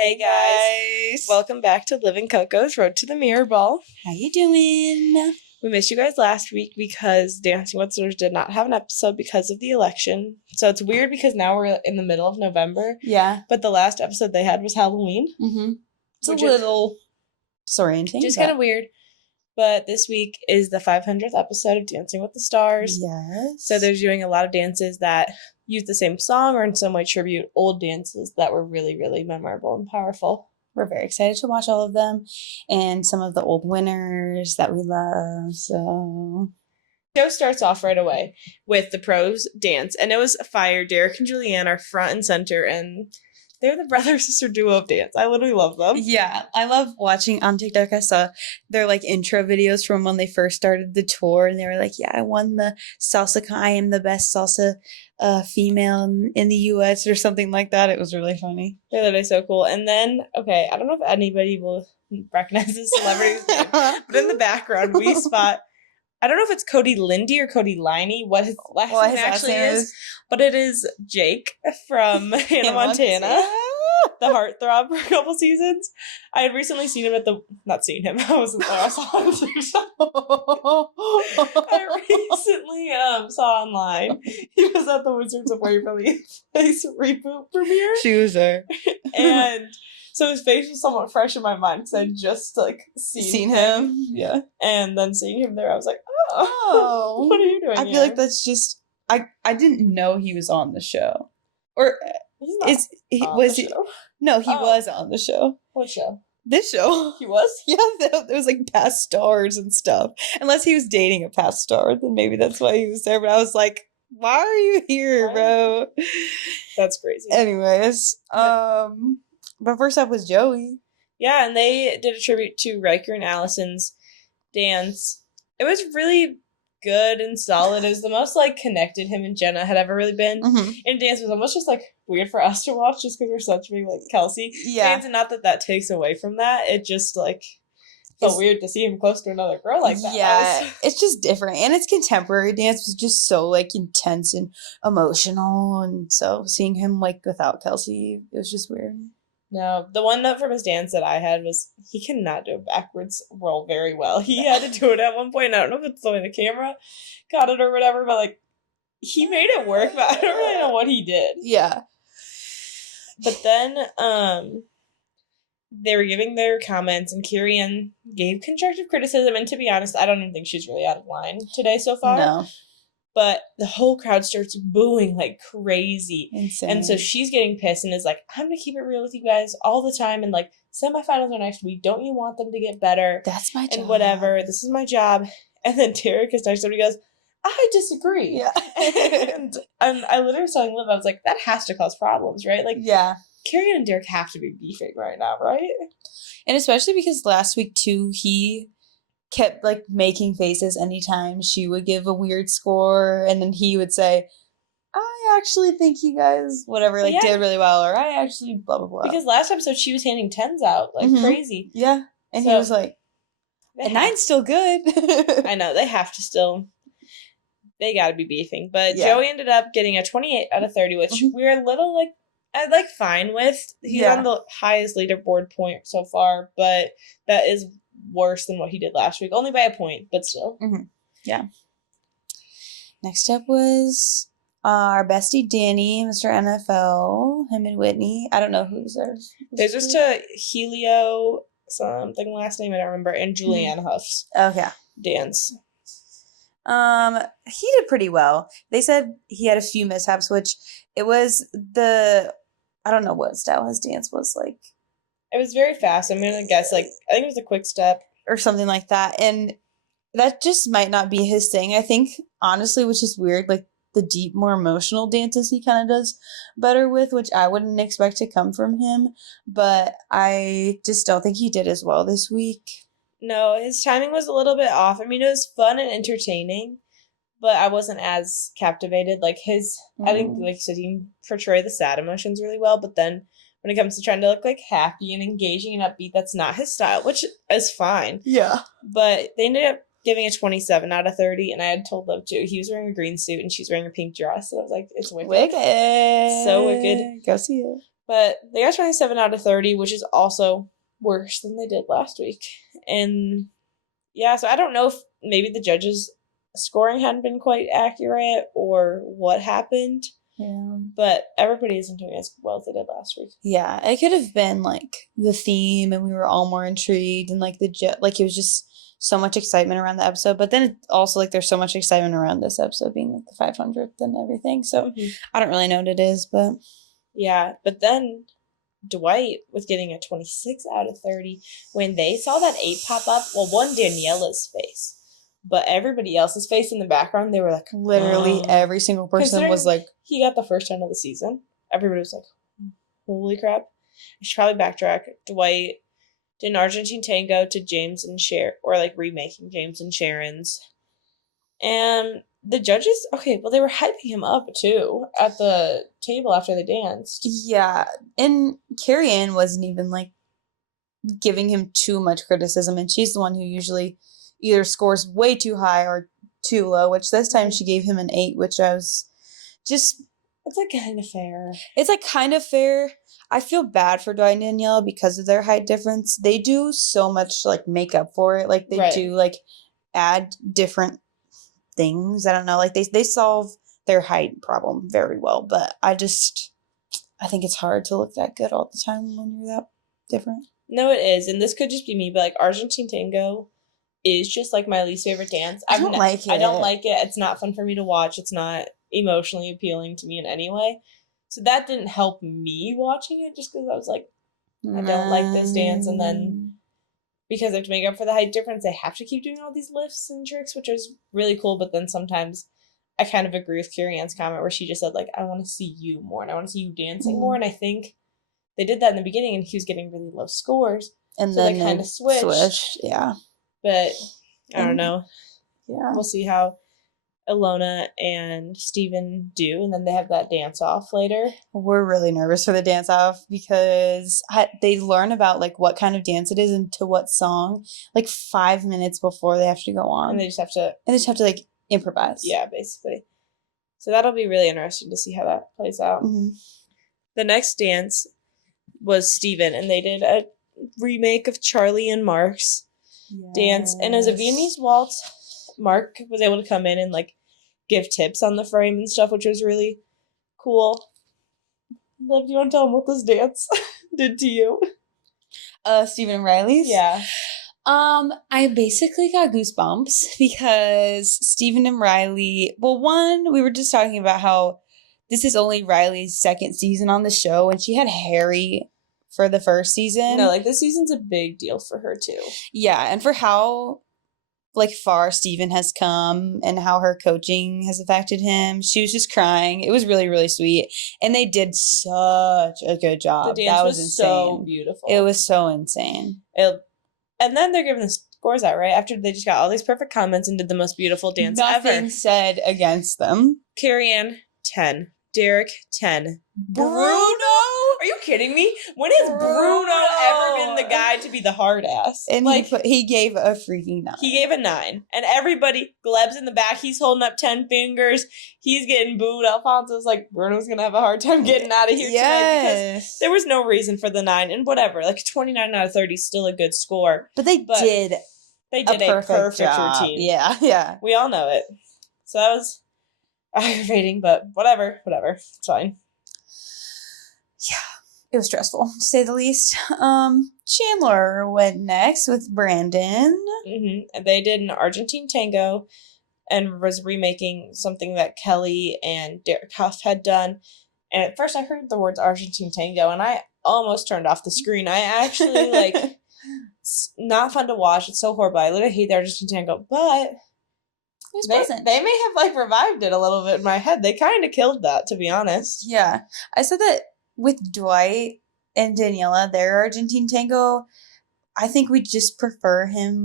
Hey guys, welcome back to Liv and Coco's Road to the Mirrorball. How you doing? We missed you guys last week because Dancing with Stars did not have an episode because of the election. So it's weird because now we're in the middle of November. Yeah. But the last episode they had was Halloween. Mm-hmm. It's a little disorienting. Just kind of weird. But this week is the 500th episode of Dancing with the Stars. Yes. So they're doing a lot of dances that use the same song or in some way tribute old dances that were really, really memorable and powerful. We're very excited to watch all of them and some of the old winners that we love. So the show starts off right away with the pros dance, and it was fire. Derek and Julianne are front and center, and they're the brother-sister duo of dance. I literally love them. Yeah, I love watching on TikTok. I saw their intro videos from when they first started the tour, and they were like, yeah, I won the salsa. I am the best salsa female in the U.S. or something like that. It was really funny. They're literally so cool. And then, okay, I don't know if anybody will recognize this celebrity's name, but in the background, we spot, I don't know if it's Cody Lindy or Cody Liney, what his last name actually is, but it is Jake from Hannah Montana. The heartthrob for a couple seasons. I had recently seen him not seen him, I wasn't there, I saw him on TikTok. I recently saw online, he was at the Wizards of Waverly Place reboot premiere. She was there. And so his face was somewhat fresh in my mind because I'd just seen him. Yeah. And then seeing him there, I was like, oh, what are you doing I feel like that's just, I didn't know he was on the show. Or was he? No, he was on the show. What show? This show. He was? Yeah, there was past stars and stuff. Unless he was dating a past star, then maybe that's why he was there. But I was like, why are you here, bro? That's crazy. Anyways, but first up was Joey. Yeah, and they did a tribute to Riker and Allison's dance. It was really good and solid. It was the most connected him and Jenna had ever really been. Mm-hmm. And dance was almost just weird for us to watch just because we're such big Kelsey fans, and not that takes away from that. It just felt weird to see him close to another girl like that. Yeah, it's just different, and it's contemporary dance was just so intense and emotional, and so seeing him without Kelsey, it was just weird. No, the one note from his dance that I had was he cannot do a backwards roll very well. He had to do it at one point, and I don't know if it's the way the camera got it or whatever, but he made it work, but I don't really know what he did. Yeah. But then they were giving their comments, and Kirian gave constructive criticism, and to be honest, I don't even think she's really out of line today so far. No. But the whole crowd starts booing like crazy. Insane. And so she's getting pissed and is like, I'm going to keep it real with you guys all the time. And semifinals are next week. Don't you want them to get better? That's my job. And whatever. This is my job. And then Derek is next to him. He goes, I disagree. Yeah. and I literally was telling Liv, I was like, that has to cause problems, right? Yeah. Kirian and Derek have to be beefing right now, right? And especially because last week, too, he kept making faces anytime she would give a weird score, and then he would say, I actually think you guys whatever did really well, or I actually blah blah blah. Because last episode she was handing 10s out crazy. Yeah. And so, he was like, a 9's still good. I know, they gotta be beefing. But yeah. Joey ended up getting a 28 out of 30, which we're a little I fine with. He's on the highest leaderboard point so far, but that is worse than what he did last week, only by a point, but still. Mm-hmm. Yeah. Next up was our bestie Danny, Mr. NFL, him and Whitney. I don't know who's there. There's just a Helio something last name I don't remember, and Julianne Huff's dance. He did pretty well. They said he had a few mishaps, which it was I don't know what style his dance was like. It was very fast. I'm gonna guess I think it was a quick step or something like that, and that just might not be his thing. I think honestly, which is weird, the deep, more emotional dances he kind of does better with, which I wouldn't expect to come from him. But I just don't think he did as well this week. No, his timing was a little bit off. I mean, it was fun and entertaining, but I wasn't as captivated. I think like you said, he can portray the sad emotions really well, but then when it comes to trying to look happy and engaging and upbeat, that's not his style, which is fine. Yeah. But they ended up giving a 27 out of 30, and I had told Liv too. He was wearing a green suit and she's wearing a pink dress, and I was like, it's wicked. Wicked. So wicked. Go see it. But they got 27 out of 30, which is also worse than they did last week. And yeah, so I don't know if maybe the judges' scoring hadn't been quite accurate or what happened. Yeah. But everybody isn't doing as well as they did last week. Yeah, it could have been like the theme and we were all more intrigued and like like it was just so much excitement around the episode. But then it also like there's so much excitement around this episode being like the 500th and everything. So I don't really know what it is, but yeah. But then Dwight was getting a 26 out of 30 when they saw that 8 pop up. Well, one, Daniela's face. But everybody else's face in the background, they were like, literally every single person was like, he got the first 10 of the season. Everybody was like, holy crap. I should probably backtrack. Dwight did an Argentine tango to James and Sharon, or like remaking James and Sharon's. And the judges, okay, well, they were hyping him up too at the table after they danced. Yeah. And Carrie Ann wasn't even like giving him too much criticism. And she's the one who usually either scores way too high or too low, which this time she gave him an 8, which I was just... It's like kind of fair. It's like kind of fair. I feel bad for Dwight and Daniela because of their height difference. They do so much like makeup for it. Like they do like add different things. I don't know. Like they solve their height problem very well. But I think it's hard to look that good all the time when you're that different. No, it is. And this could just be me, but like Argentine tango is just like my least favorite dance. I don't like it. I don't like it. It's not fun for me to watch. It's not emotionally appealing to me in any way. So that didn't help me watching it just because I was like, I don't like this dance. And then because they have to make up for the height difference, they have to keep doing all these lifts and tricks, which is really cool. But then sometimes I kind of agree with Carrie Ann's comment where she just said, like, I want to see you more and I want to see you dancing more. And I think they did that in the beginning and he was getting really low scores. And so then they kind of switched. Yeah. But I don't know. Yeah. We'll see how Ilona and Steven do, and then they have that dance off later. We're really nervous for the dance off because they learn about like what kind of dance it is and to what song like 5 minutes before they have to go on, and they just have to like improvise. Yeah, basically. So that'll be really interesting to see how that plays out. Mm-hmm. The next dance was Steven, and they did a remake of Charlie and Mark's dance, and it was a Viennese waltz. Mark was able to come in and like give tips on the frame and stuff, which was really cool. Liv, do you want to tell them what this dance did to you? Stephen and Riley's? Yeah. I basically got goosebumps because Stephen and Riley, well, one, we were just talking about how this is only Riley's second season on the show, and she had Harry for the first season. No, like this season's a big deal for her too. Yeah, and for how like far Steven has come and how her coaching has affected him. She was just crying. It was really, really sweet. And they did such a good job. The dance was insane. So beautiful. It was so insane. And then they're giving the scores out, right? After they just got all these perfect comments and did the most beautiful dance ever. Nothing said against them. Carrie Ann, 10. Derek, 10. Bruno? Are you kidding me? When has Bruno ever been the guy to be the hard ass? And like he gave a freaking 9. He gave a 9. And everybody, Gleb's in the back, he's holding up 10 fingers. He's getting booed. Alfonso's like, Bruno's going to have a hard time getting out of here tonight because there was no reason for the 9. And whatever, like 29 out of 30 is still a good score. But they did a perfect job. routine. Yeah. We all know it. So that was aggravating, but whatever. It's fine. Yeah. It was stressful, to say the least. Chandler went next with Brandon. Mm-hmm. And they did an Argentine tango and was remaking something that Kelly and Derek Huff had done. And at first I heard the words Argentine tango and I almost turned off the screen. I actually, it's not fun to watch. It's so horrible. I literally hate the Argentine tango. But they may have, revived it a little bit in my head. They kind of killed that, to be honest. Yeah. I said that with Dwight and Daniela, their Argentine tango, I think we just prefer him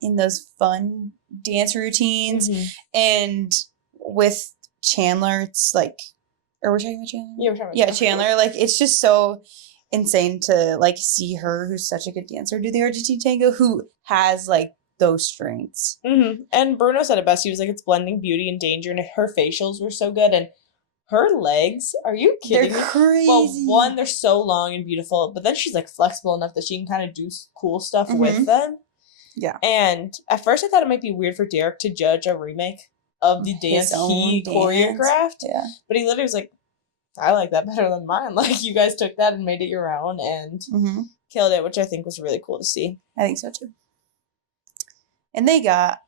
in those fun dance routines. Mm-hmm. And with Chandler, it's are we talking about Chandler? Yeah, we're talking about Chandler. It's just so insane to see her, who's such a good dancer, do the Argentine tango, who has those strengths. Mm-hmm. And Bruno said it best. He was it's blending beauty and danger, and her facials were so good, and her legs, are you kidding me? They're crazy. Well, one, they're so long and beautiful, but then she's like flexible enough that she can kind of do cool stuff with them. Yeah. And at first I thought it might be weird for Derek to judge a remake of the dance he choreographed. Yeah. But he literally was like, I like that better than mine. Like, you guys took that and made it your own and killed it, which I think was really cool to see. I think so too. And they got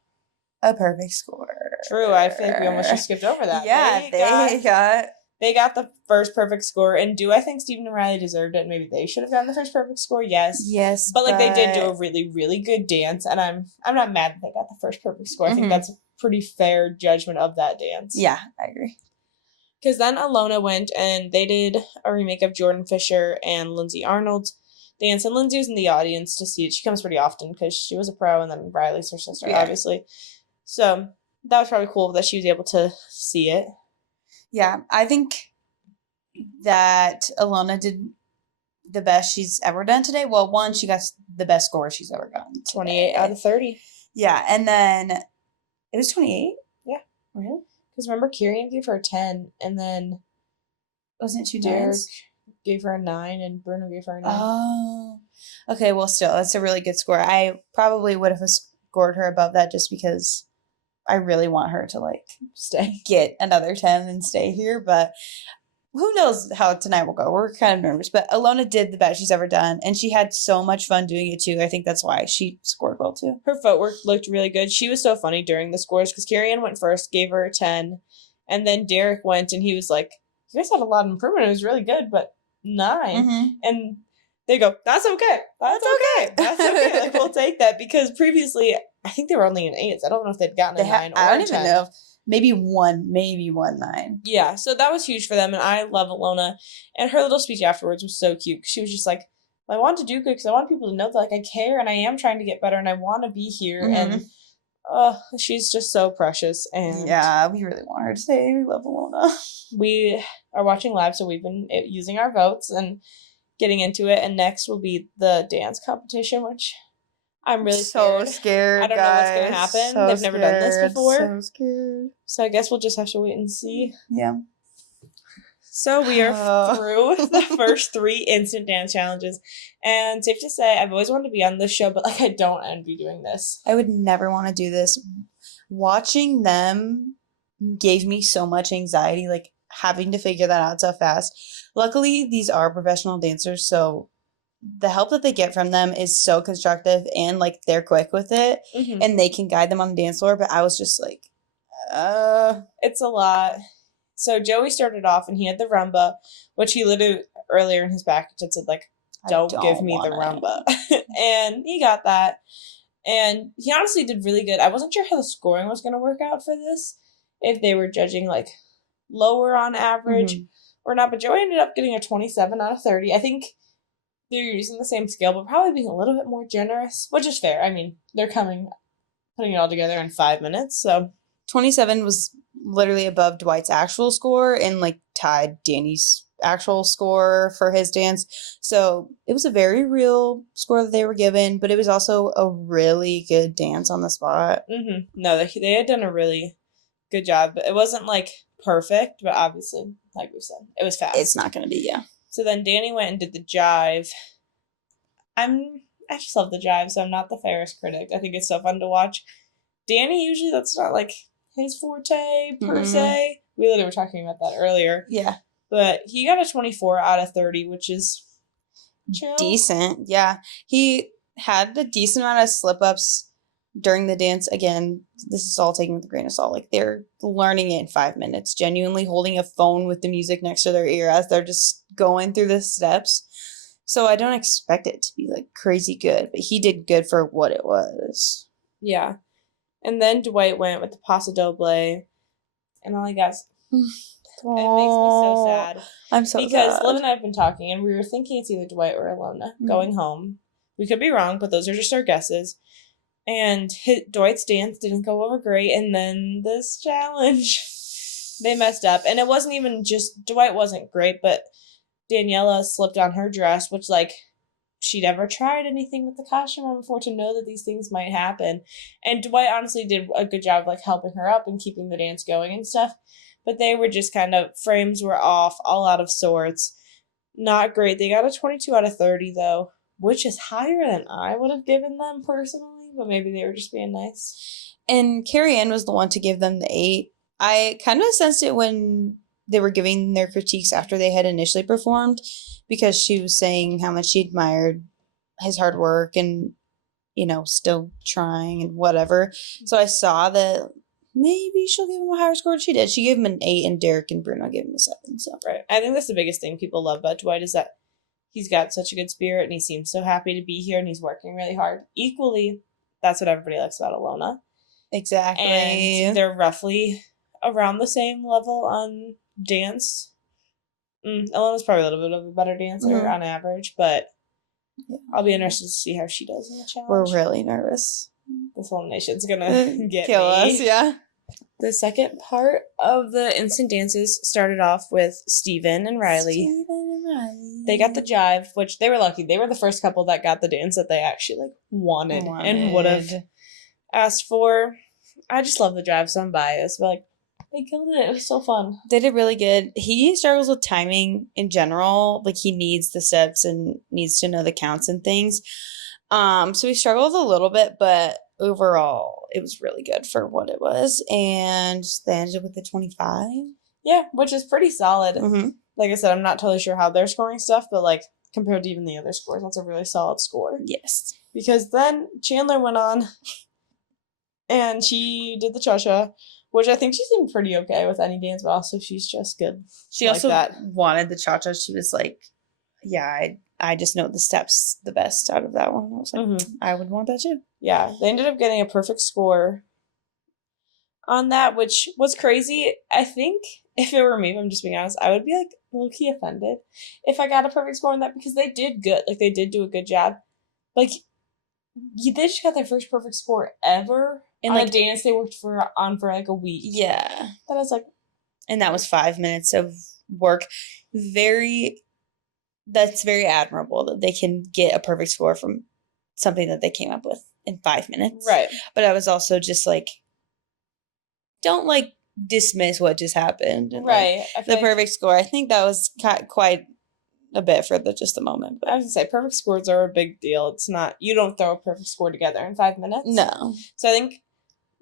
a perfect score. True. I think we almost just skipped over that. Yeah, they got the first perfect score. And do I think Stephen and Riley deserved it? Maybe they should have gotten the first perfect score. Yes. Yes. But like they did do a really, really good dance, and I'm not mad that they got the first perfect score. I think that's a pretty fair judgment of that dance. Yeah, I agree. Because then Alona went and they did a remake of Jordan Fisher and Lindsay Arnold's dance, and Lindsay was in the audience to see it. She comes pretty often because she was a pro, and then Riley's her sister, obviously. So that was probably cool that she was able to see it. Yeah, I think that Alona did the best she's ever done today. Well, one, she got the best score she's ever gotten. 28 out of 30. Yeah, and then it was 28? Yeah. Really? Because remember, Kieran gave her a 10, and then wasn't it 2 Derek nines? Gave her a 9, and Bruno gave her a 9. Oh. Okay, well, still, that's a really good score. I probably would have scored her above that just because I really want her to, like, get another 10 and stay here, but who knows how tonight will go. We're kind of nervous, but Alona did the best she's ever done, and she had so much fun doing it, too. I think that's why she scored well, too. Her footwork looked really good. She was so funny during the scores, because Kieran went first, gave her a 10, and then Derek went, and he was like, you guys had a lot of improvement. It was really good, but 9. And they go, that's okay. That's okay. That's okay. Like, we'll take that, because previously, I think they were only in 8s. I don't know if they'd gotten a 9 or a 10. I don't even know. Maybe one 9. Yeah, so that was huge for them, and I love Alona. And her little speech afterwards was so cute. She was just like, well, I want to do good because I want people to know that, like, I care and I am trying to get better and I want to be here. And she's just so precious. And yeah, we really want her to stay. We love Alona. We are watching live, so we've been using our votes and getting into it. And next will be the dance competition, which I'm really scared. I don't know what's going to happen. They've never done this before. So scared. So I guess we'll just have to wait and see. Yeah. So we are through the first 3 instant dance challenges. And safe to say, I've always wanted to be on this show, but like I don't envy doing this. I would never want to do this. Watching them gave me so much anxiety, like having to figure that out so fast. Luckily, these are professional dancers, so the help that they get from them is so constructive, and like they're quick with it and they can guide them on the dance floor. But I was just like, it's a lot. So Joey started off and he had the rumba, which he literally earlier in his package had said like, don't give me the rumba. And he got that. And he honestly did really good. I wasn't sure how the scoring was going to work out for this, if they were judging like lower on average or not. But Joey ended up getting a 27 out of 30. I think they're using the same scale, but probably being a little bit more generous, which is fair. I mean, they're putting it all together in 5 minutes. So 27 was literally above Dwight's actual score and like tied Danny's actual score for his dance. So it was a very real score that they were given, but it was also a really good dance on the spot. No, they had done a really good job. But it wasn't like perfect, but obviously, like we said, it was fast. It's not going to be, yeah. So then Danny went and did the jive. I just love the jive, so I'm not the fairest critic. I think it's so fun to watch. Danny, usually that's not like his forte per se. We literally were talking about that earlier. Yeah. But he got a 24 out of 30, which is chill. Decent. Yeah. He had a decent amount of slip-ups during the dance. Again, this is all taken with a grain of salt. Like, they're learning it in 5 minutes, genuinely holding a phone with the music next to their ear as they're just going through the steps. So I don't expect it to be, like, crazy good, but he did good for what it was. Yeah. And then Dwight went with the Paso Doble, and all I got is, it makes me so sad. I'm so sad. Because Liv and I have been talking, and we were thinking it's either Dwight or Alona going home. We could be wrong, but those are just our guesses. And Dwight's dance didn't go over great, and then this challenge, they messed up. And it wasn't even just, Dwight wasn't great, but Daniela slipped on her dress, which, like, she'd ever tried anything with the costume room before to know that these things might happen. And Dwight honestly did a good job of like helping her up and keeping the dance going and stuff. But they were just kind of, frames were off, all out of sorts. Not great. They got a 22 out of 30 though, which is higher than I would have given them personally, but maybe they were just being nice. And Carrie Ann was the one to give them the 8. I kind of sensed it when they were giving their critiques after they had initially performed, because she was saying how much she admired his hard work and, you know, still trying and whatever. So I saw that maybe she'll give him a higher score than she did. She gave him an 8 and Derek and Bruno gave him a 7. So right. I think that's the biggest thing people love about Dwight is that he's got such a good spirit and he seems so happy to be here and he's working really hard. Equally, that's what everybody likes about Ilona. Exactly. And they're roughly around the same level on dance. Ilona's probably a little bit of a better dancer on average, but I'll be interested to see how she does in the challenge. We're really nervous. This elimination's gonna kill us, yeah. The second part of the instant dances started off with Steven and Riley. They got the jive, which they were lucky. They were the first couple that got the dance that they actually like wanted. And would have asked for. I just love the jive, so I'm biased, but like they killed it. It was so fun. They did really good. He struggles with timing in general. Like, he needs the steps and needs to know the counts and things. So he struggled a little bit, but overall, it was really good for what it was. And they ended up with the 25. Yeah, which is pretty solid. Like I said, I'm not totally sure how they're scoring stuff, but like compared to even the other scores, that's a really solid score. Yes. Because then Chandler went on and she did the cha-cha, which I think she seemed pretty okay with any dance, but also she's just good. She also wanted the cha-cha. She was like, yeah, I just know the steps the best out of that one. I was like, I would want that too. Yeah, they ended up getting a perfect score on that, which was crazy. I think if it were me, if I'm just being honest, I would be like low-key offended if I got a perfect score on that, because they did good. Like, they did do a good job. Like, they just got their first perfect score ever in like a dance they worked on for like a week. Yeah. That was like, and that was 5 minutes of work. That's very admirable that they can get a perfect score from something that they came up with in 5 minutes. Right. But I was also just like, don't like dismiss what just happened. And, right. Like, the perfect score. I think that was quite a bit for just a moment. But I was going to say, perfect scores are a big deal. It's not, you don't throw a perfect score together in 5 minutes. No. So I think,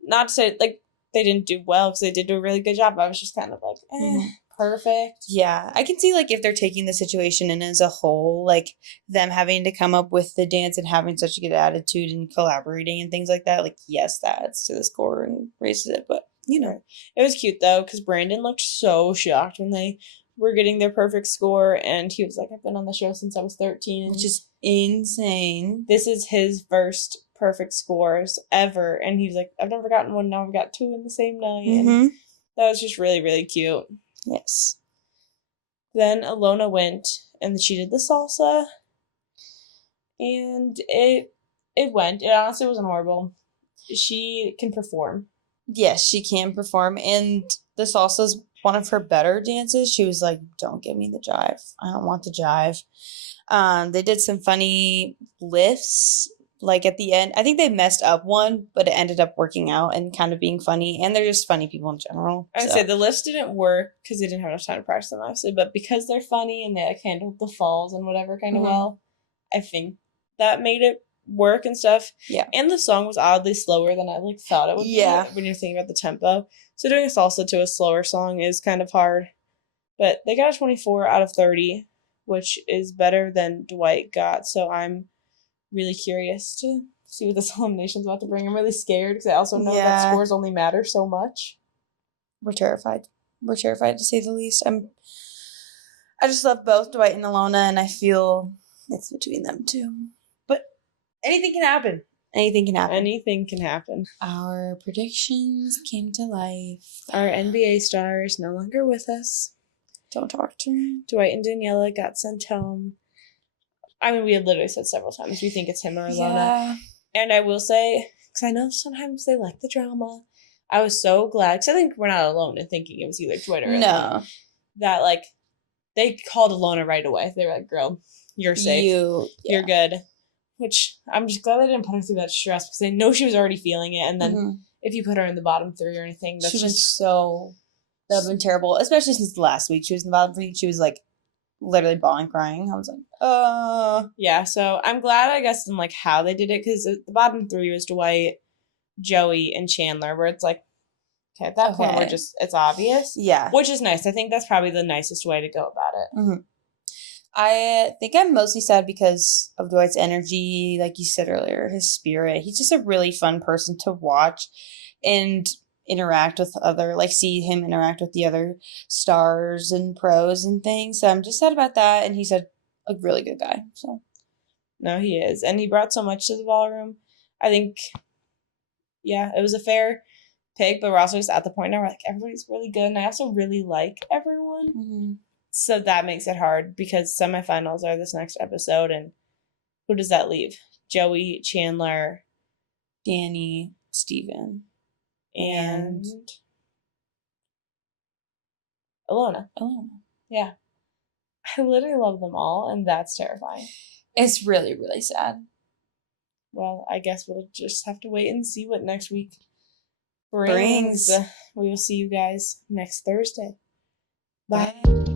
not to say, like, they didn't do well, because they did do a really good job. I was just kind of like, perfect. Yeah. I can see, like, if they're taking the situation in as a whole, like, them having to come up with the dance and having such a good attitude and collaborating and things like that, like, yes, that adds to the score and raises it. But, you know. It was cute, though, because Brandon looked so shocked when they were getting their perfect score, and he was like, I've been on the show since I was 13. Which is insane. This is his first perfect scores ever, and he's like, I've never gotten one, now I've got 2 in the same night. And that was just really, really cute. Yes. Then Ilona went and she did the salsa, and it went. It honestly wasn't horrible. She can perform. Yes, she can perform, and the salsa's one of her better dances. She was like, don't give me the jive. I don't want the jive. They did some funny lifts, like at the end. I think they messed up one, but it ended up working out and kind of being funny. And they're just funny people in general. I would say the lifts didn't work because they didn't have enough time to practice them, obviously. But because they're funny and they like handled the falls and whatever kind of well, I think that made it work and stuff. Yeah. And the song was oddly slower than I like thought it would be when you're thinking about the tempo. So doing a salsa to a slower song is kind of hard. But they got a 24 out of 30, which is better than Dwight got. So I'm really curious to see what this elimination's about to bring. I'm really scared because I also know that scores only matter so much. We're terrified. We're terrified, to say the least. I just love both Dwight and Ilona, and I feel it's between them two. But anything can happen. Anything can happen. Anything can happen. Our predictions came to life. Our NBA star is no longer with us. Don't talk to me. Dwight and Daniela got sent home. I mean, we had literally said several times we think it's him or Ilona. And I will say, because I know sometimes they like the drama, I was so glad, because I think we're not alone in thinking it was either Dwight or Ilona. That, like, they called Ilona right away. They were like, girl, you're safe. You're good. Which I'm just glad they didn't put her through that stress because they know she was already feeling it. And then if you put her in the bottom 3 or anything, that's that would have been terrible. Especially since the last week she was in the bottom 3. She was like literally bawling, crying. I was like, yeah. So I'm glad, I guess, in like how they did it because the bottom 3 was Dwight, Joey, and Chandler, where it's like, okay, at that point, it's obvious. Yeah. Which is nice. I think that's probably the nicest way to go about it. Mm-hmm. I think I'm mostly sad because of Dwight's energy, like you said earlier, his spirit. He's just a really fun person to watch and interact with see him interact with the other stars and pros and things. So I'm just sad about that. And he's a really good guy. So no, he is. And he brought so much to the ballroom. I think, yeah, it was a fair pick, but we're also just at the point now where like everybody's really good. And I also really like everyone. Mm-hmm. So that makes it hard because semifinals are this next episode, and who does that leave? Joey, Chandler, Danny, Steven, and Ilona. Yeah. I literally love them all, and that's terrifying. It's really, really sad. Well, I guess we'll just have to wait and see what next week brings. We will see you guys next Thursday. Bye.